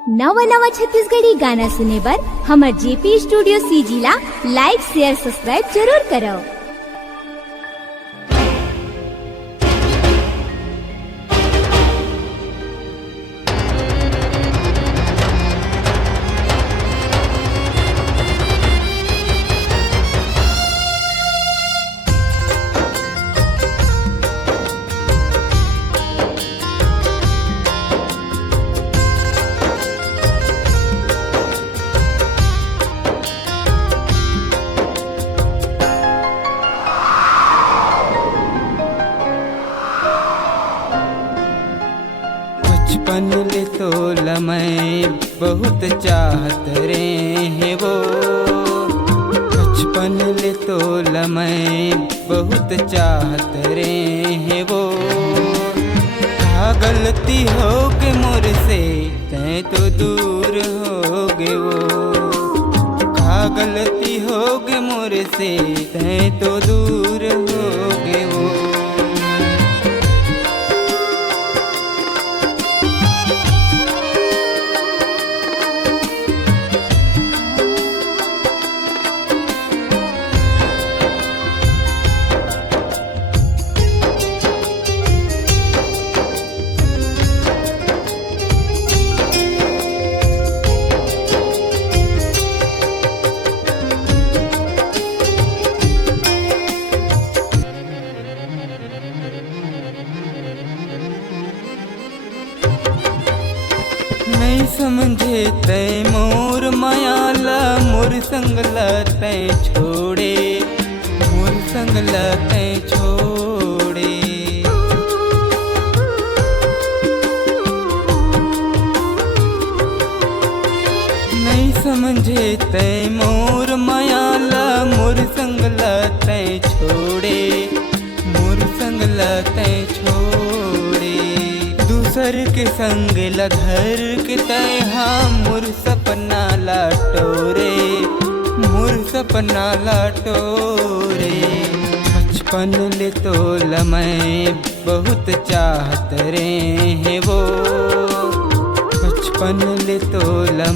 नवा नवा छत्तीसगढ़ी गाना सुने बर हमर जेपी स्टूडियो सीजी ला लाइक शेयर सब्सक्राइब जरूर करो। बचपन ले तो मैं बहुत चाहत रे है वो, बचपन ले तो मैं बहुत चाहत रे है वो। क्या गलती हो गई मोर से तैं तो दूर हो गए वो, क्या गलती हो गई मोर से तैं तो दूर हो गए वो। नहीं समझे तै मोर मायाला मोर संगला तै छोड़े, मोर संगला तै छोड़े। नहीं समझे तै मोर मायाला मोर संगला तै छोड़े, मोर संगला तै छोड़े। दूसर के संग लधर के तैहा मोर सपना लाटोरे, मोर सपना लाटोरे। बचपन ले तो मैं बहुत चाहत रे है वो, बचपन ले तो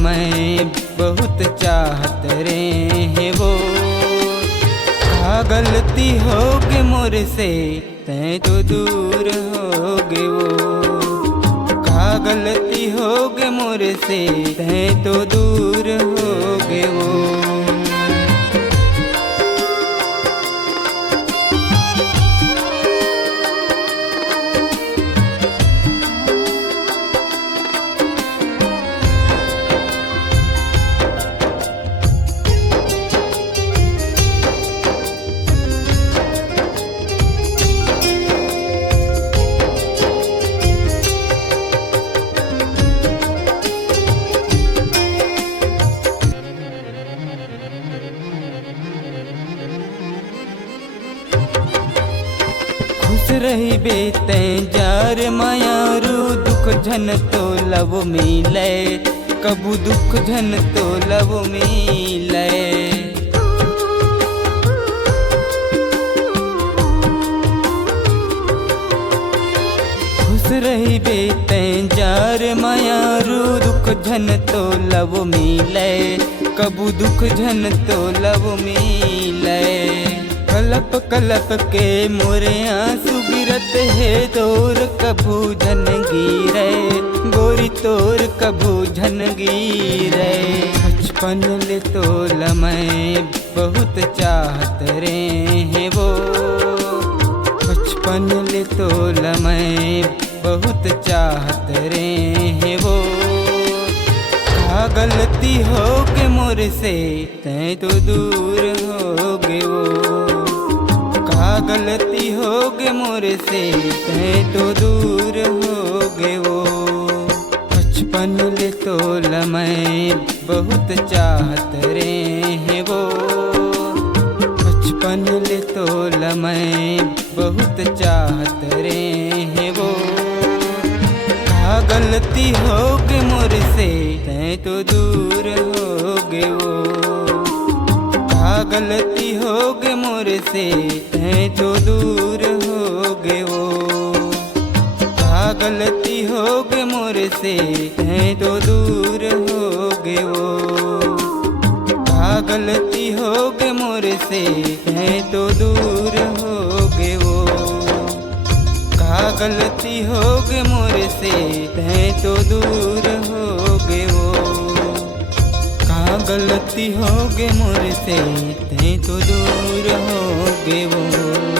मैं बहुत चाहत रे है वो। क्या गलती हो गई मोर से तैं तो दूर हो गए वो, गलती हो गए मोर से तैं तो दूर हो गए वो। खुश रही बेते जार मायारू दुख झन तो लव मिले, कबू दुख झन तो लव मिले। खुश रही बेते जार मायारू दुख झन तो लव मिले, कबू दुख झन तो लव मिले। कलप कलप के मोरे आंसू गिरत है तोर कभू झन गिरे, गोरी तोर कभू झन गिरे। बचपन ले तो मैं बहुत चाहत रे है वो, बचपन ले तो मैं बहुत चाहत रे है वो। क्या गलती हो गई मोर से तैं तो दूर हो गए वो, गलती हो गई मोर से तैं तो दूर हो गए वो। बचपन ले तो मैं बहुत चाहत रे है वो, बचपन ले तो मैं बहुत चाहत रे है वो। क्या गलती हो गई मोर से तैं तो दूर हो गए वो, गलती हो गई मोर से तैं तो दूर हो गए वो। गलती हो गई मोर से तैं तो दूर गलती हो गे मोर से, तै तो दूर हो गे वो।